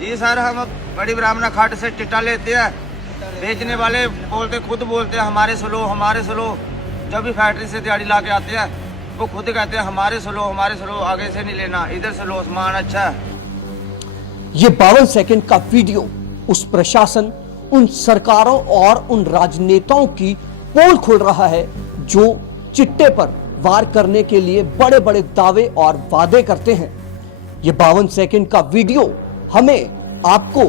जी sir, हम बड़ी ब्राह्मणा घाट से चिट्टा लेते हैं। बेचने वाले खुद बोलते हैं हमारे सुलो हमारे सुलो। जब भी फैक्ट्री से दिहाड़ी ला के आते हैं वो खुद कहते हैं हमारे सुलो, आगे से नहीं लेना, इधर से लो, सामान अच्छा है। ये 52 सेकंड का वीडियो उस प्रशासन, उन सरकारों और उन राजनेताओं की पोल खोल रहा है जो चिट्टे पर वार करने के लिए बड़े बड़े दावे और वादे करते हैं। ये 52 सेकंड का वीडियो हमें आपको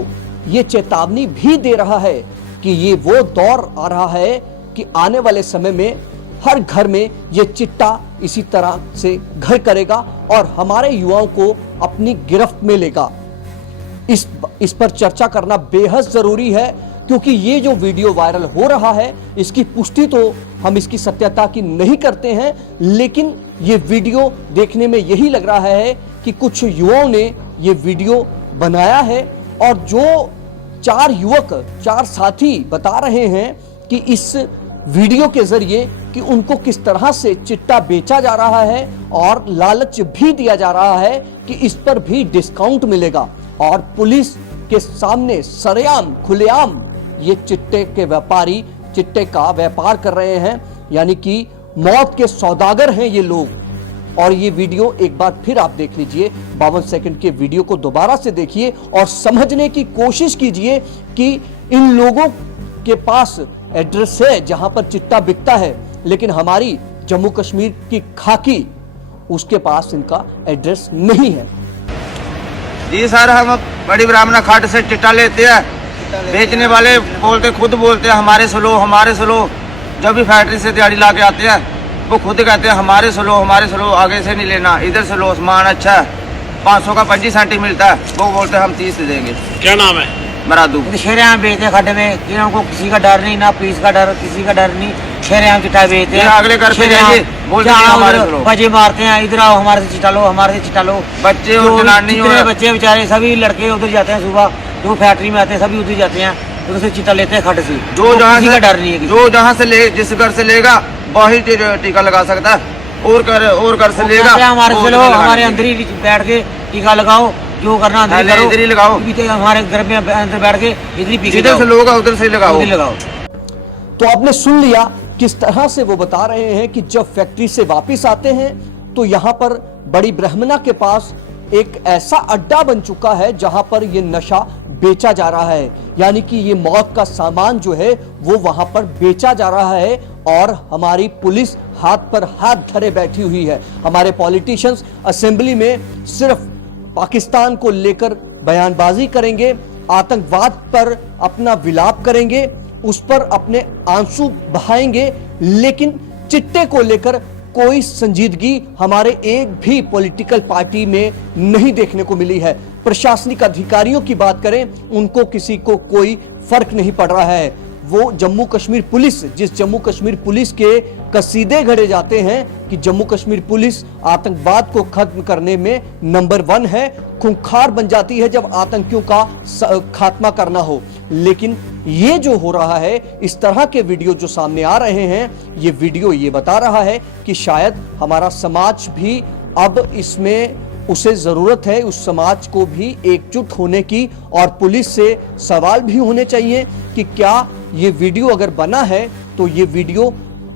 ये चेतावनी भी दे रहा है कि ये वो दौर आ रहा है कि आने वाले समय में हर घर में ये चिट्टा इसी तरह से घर करेगा और हमारे युवाओं को अपनी गिरफ्त में लेगा। इस पर चर्चा करना बेहद जरूरी है क्योंकि ये जो वीडियो वायरल हो रहा है इसकी पुष्टि तो हम इसकी सत्यता की नहीं करते हैं, लेकिन ये वीडियो देखने में यही लग रहा है कि कुछ युवाओं ने ये वीडियो बनाया है और जो चार साथी बता रहे हैं कि इस वीडियो के जरिए कि उनको किस तरह से चिट्टा बेचा जा रहा है और लालच भी दिया जा रहा है कि इस पर भी डिस्काउंट मिलेगा और पुलिस के सामने सरेआम खुलेआम ये चिट्टे के व्यापारी चिट्टे का व्यापार कर रहे हैं, यानी कि मौत के सौदागर हैं ये लोग। और ये वीडियो एक बार फिर आप देख लीजिए, 52 सेकंड के वीडियो को दोबारा से देखिए और समझने की कोशिश कीजिए कि इन लोगों के पास एड्रेस है जहां पर चिट्टा बिकता है, लेकिन हमारी जम्मू कश्मीर की खाकी उसके पास इनका एड्रेस नहीं है। जी सर, हम बड़ी ब्राह्मणा घाट से चिट्टा लेते हैं। बेचने वाले खुद बोलते हैं हमारे सुलो। जब भी फैक्ट्री से दिहाड़ी ला के आते हैं वो खुद कहते हैं हमारे सुलो, आगे से नहीं लेना, इधर से लो, सामान अच्छा है। 500 का 25 सेंटी मिलता है, वो बोलते हैं हम 30 से देंगे। क्या नाम है? मरादू। शेरेआम बेचते खड्डे में, इनको किसी का डर नहीं, ना पुलिस का डर, किसी का डर नहीं। शेरेआम चिट्टा बेचते हैं। अगले घर पे जाइए, बोलते हैं हमारे सुलो। बजे मारते हैं, इधर आओ हमारे से चिट्टा लो, हमारे से चिट्टा लो। बच्चे और जनानी बच्चे बेचारे सभी लड़के उधर जाते हैं, सुबह जो फैक्ट्री में आते हैं सभी उधर जाते हैं, उधर से चिट्टा लेते हैं खड्डे से। जो जहाँ से डर नहीं है, जो जहाँ से ले, जिस घर से लेगा वही टीका लगा सकता है। और घर से लेगा हमारे से लो, हमारे अंदर ही बैठ के टीका लगाओ, जो करना अंदर करो, इधर ही लगाओ। हमारे घर में अंदर बैठ के इधर ही पी जिधर से लोग उधर से लगाओ। तो आपने सुन लिया किस तरह से वो बता रहे हैं कि जब फैक्ट्री से वापस आते हैं तो यहाँ पर बड़ी ब्राह्मणा के पास एक ऐसा अड्डा बन चुका है जहां पर ये नशा बेचा जा रहा है, यानी कि ये मौत का सामान जो है वो वहां पर बेचा जा रहा है और हमारी पुलिस हाथ पर हाथ धरे बैठी हुई है। हमारे पॉलिटिशियंस असेंबली में सिर्फ पाकिस्तान को लेकर बयानबाजी करेंगे, आतंकवाद पर अपना विलाप करेंगे, उस पर अपने आंसू बहाएंगे, लेकिन चिट्टे को लेकर कोई संजीदगी हमारे एक भी पॉलिटिकल पार्टी में नहीं देखने को मिली है। प्रशासनिक अधिकारियों की बात करें, उनको किसी को कोई फर्क नहीं पड़ रहा है। वो जम्मू कश्मीर पुलिस, जिस जम्मू कश्मीर पुलिस के कसीदे गढ़े जाते हैं कि जम्मू कश्मीर पुलिस आतंकवाद को खत्म करने में नंबर 1 है, खूंखार बन जाती है जब आतंकियों का खात्मा करना हो। लेकिन ये जो हो रहा है, इस तरह के वीडियो जो सामने आ रहे हैं, ये वीडियो ये बता रहा है कि शायद हमारा समाज भी अब इसमें उसे जरूरत है, उस समाज को भी एकजुट होने की और पुलिस से सवाल भी होने चाहिए कि क्या ये वीडियो अगर बना है तो ये वीडियो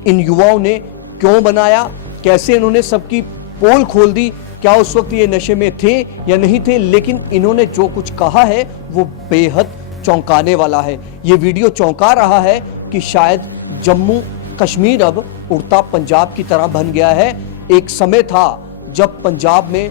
इन युवाओं ने क्यों बनाया, कैसे इन्होंने सबकी पोल खोल दी, क्या उस वक्त ये नशे में थे या नहीं थे। लेकिन इन्होंने जो कुछ कहा है वो बेहद चौंकाने वाला है। ये वीडियो चौंका रहा है कि शायद जम्मू कश्मीर अब उड़ता पंजाब की तरह बन गया है। एक समय था जब पंजाब में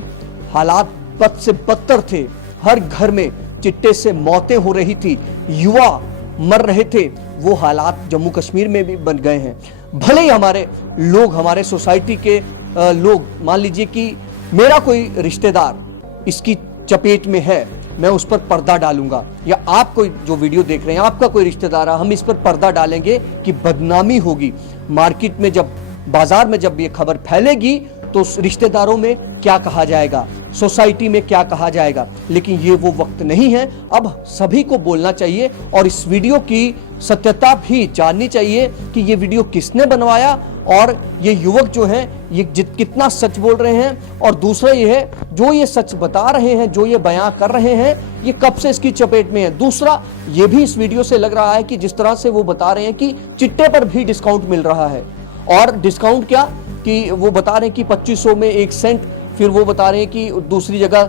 हालात बद से बदतर थे, हर घर में चिट्टे से मौतें हो रही थी, युवा मर रहे थे, वो हालात जम्मू कश्मीर में भी बन गए हैं। भले ही हमारे लोग, हमारे सोसाइटी के लोग, मान लीजिए कि मेरा कोई रिश्तेदार इसकी चपेट में है, मैं उस पर पर्दा डालूंगा, या आप कोई जो वीडियो देख रहे हैं आपका कोई रिश्तेदार है, हम इस पर पर्दा डालेंगे कि बदनामी होगी। मार्केट में जब बाजार में जब ये खबर फैलेगी तो रिश्तेदारों में क्या कहा जाएगा, सोसाइटी में क्या कहा जाएगा। लेकिन ये वो वक्त नहीं है, अब सभी को बोलना चाहिए और इस वीडियो की सत्यता भी जाननी चाहिए कि ये वीडियो किसने बनवाया और ये युवक जो हैं ये कितना सच बोल रहे हैं। और दूसरा ये है, जो ये सच बता रहे हैं, जो ये बयां कर रहे हैं, ये कब से इसकी चपेट में है। दूसरा ये भी इस वीडियो से लग रहा है कि जिस तरह से वो बता रहे हैं कि चिट्टे पर भी डिस्काउंट मिल रहा है, और डिस्काउंट क्या कि वो बता रहे हैं कि 2500 में 1 सेंट, फिर वो बता रहे हैं कि दूसरी जगह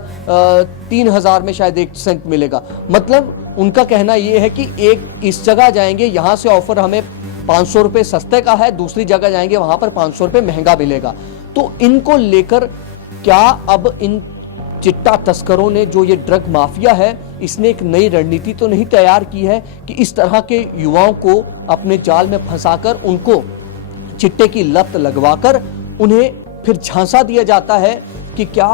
3000 में शायद 1 सेंट मिलेगा। मतलब उनका कहना ये है कि एक इस जगह जाएंगे, यहाँ से ऑफर हमें 500 रुपये सस्ते का है, दूसरी जगह जाएंगे वहां पर 500 रुपये महंगा मिलेगा। तो इनको लेकर क्या अब इन चिट्टा तस्करों ने, जो ये ड्रग माफिया है, इसने एक नई रणनीति तो नहीं तैयार की है कि इस तरह के युवाओं को अपने जाल में फंसाकर उनको चिट्टे की लत लगवाकर उन्हें फिर झांसा दिया जाता है कि क्या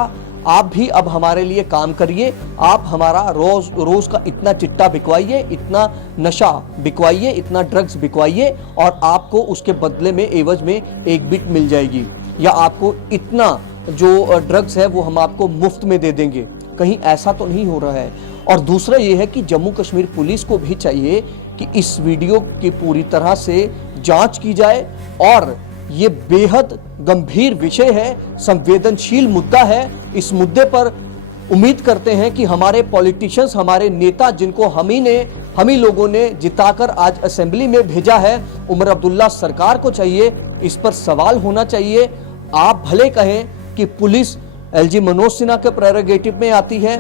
आप भी अब हमारे लिए काम करिए, आप हमारा रोज रोज का इतना चिट्टा बिकवाइए, इतना नशा बिकवाइए, इतना ड्रग्स बिकवाइए और आपको उसके बदले में एवज में 1 बिट मिल जाएगी, या आपको इतना जो ड्रग्स है वो हम आपको मुफ्त में दे देंगे। कहीं ऐसा तो नहीं हो रहा है। और दूसरा ये है कि जम्मू कश्मीर पुलिस को भी चाहिए कि इस वीडियो की पूरी तरह से जांच की जाए, और ये बेहद गंभीर विषय है, संवेदनशील मुद्दा है। इस मुद्दे पर उम्मीद करते हैं कि हमारे पॉलिटिशियंस, हमारे नेता, जिनको हम ही लोगों ने जिताकर आज असेंबली में भेजा है, उमर अब्दुल्ला सरकार को चाहिए इस पर सवाल होना चाहिए। आप भले कहें कि पुलिस एलजी मनोज सिन्हा के प्रेरोगेटिव में आती है,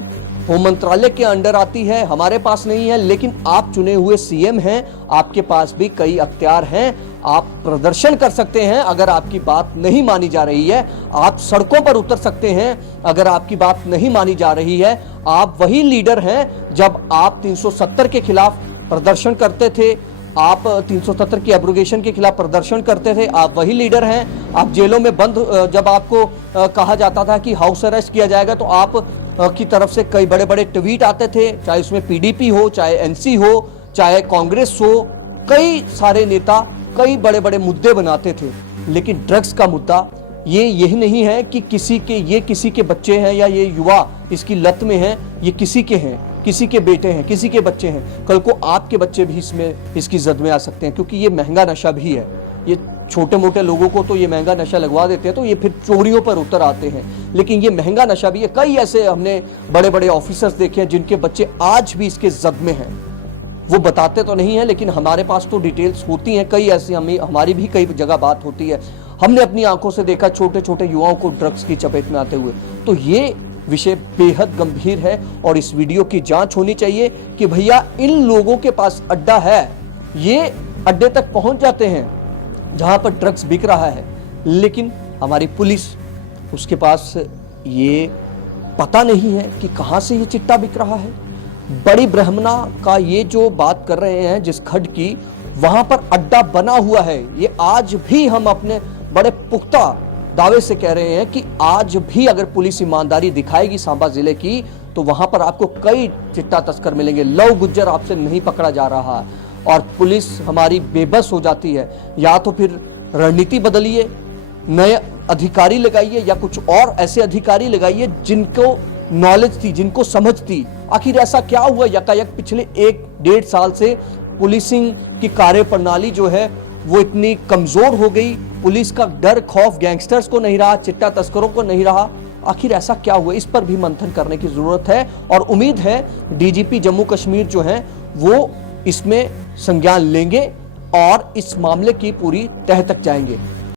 होम मंत्रालय के अंडर आती है, हमारे पास नहीं है, लेकिन आप चुने हुए सीएम हैं, आपके पास भी कई अख्तियार हैं। आप प्रदर्शन कर सकते हैं अगर आपकी बात नहीं मानी जा रही है, आप सड़कों पर उतर सकते हैं अगर आपकी बात नहीं मानी जा रही है। आप वही लीडर हैं जब आप 370 के खिलाफ प्रदर्शन करते थे, आप 370 की एब्रोगेशन के खिलाफ प्रदर्शन करते थे, आप वही लीडर हैं। आप जेलों में बंद, जब आपको कहा जाता था कि हाउस अरेस्ट किया जाएगा, तो आप की तरफ से कई बड़े बड़े ट्वीट आते थे, चाहे उसमें पीडीपी हो, चाहे एनसी हो, चाहे कांग्रेस हो, कई सारे नेता कई बड़े बड़े मुद्दे बनाते थे। लेकिन ड्रग्स का मुद्दा ये यही नहीं है कि किसी के बच्चे हैं या ये युवा इसकी लत में हैं, ये किसी के हैं, किसी के बेटे हैं, किसी के बच्चे हैं। कल को आपके बच्चे भी इसकी जद में आ सकते हैं, क्योंकि ये महंगा नशा भी है। ये छोटे मोटे लोगों को तो ये महंगा नशा लगवा देते हैं तो ये फिर चोरियों पर उतर आते हैं, लेकिन ये महंगा नशा भी है। कई ऐसे हमने बड़े बड़े ऑफिसर्स देखे हैं जिनके बच्चे आज भी इसके जद में हैं। वो बताते तो नहीं है, लेकिन हमारे पास तो डिटेल्स होती हैं। कई ऐसी हमारी भी कई जगह बात होती है, हमने अपनी आंखों से देखा छोटे छोटे युवाओं को ड्रग्स की चपेट में आते हुए। तो ये विषय बेहद गंभीर है और इस वीडियो की जांच होनी चाहिए कि भैया इन लोगों के पास अड्डा है, ये अड्डे तक पहुंच जाते हैं जहां पर ड्रग्स बिक रहा है, लेकिन हमारी पुलिस, उसके पास ये पता नहीं है कि कहां से ये चिट्टा बिक रहा है। बड़ी ब्रह्मणा का ये जो बात कर रहे हैं जिस खड्ड की, वहां पर अड्डा बना हुआ है। ये आज भी हम अपने बड़े पुख्ता दावे से कह रहे हैं कि आज भी अगर पुलिस ईमानदारी दिखाएगी सांबा जिले की, तो वहां पर आपको कई चिट्टा तस्कर मिलेंगे। लव गुज्जर आपसे नहीं पकड़ा जा रहा और पुलिस हमारी बेबस हो जाती है। या तो फिर रणनीति बदलिए, नए अधिकारी लगाइए, या कुछ और ऐसे अधिकारी लगाइए जिनको नॉलेज थी, जिनको समझ थी। आखिर ऐसा क्या हुआ यकायक पिछले 1-1.5 साल से पुलिसिंग की कार्य प्रणाली जो है वो इतनी कमजोर हो गई। पुलिस का डर खौफ गैंगस्टर्स को नहीं रहा, चिट्टा तस्करों को नहीं रहा। आखिर ऐसा क्या हुआ, इस पर भी मंथन करने की जरूरत है और उम्मीद है डीजीपी जम्मू कश्मीर जो हैं वो इसमें संज्ञान लेंगे और इस मामले की पूरी तह तक जाएंगे।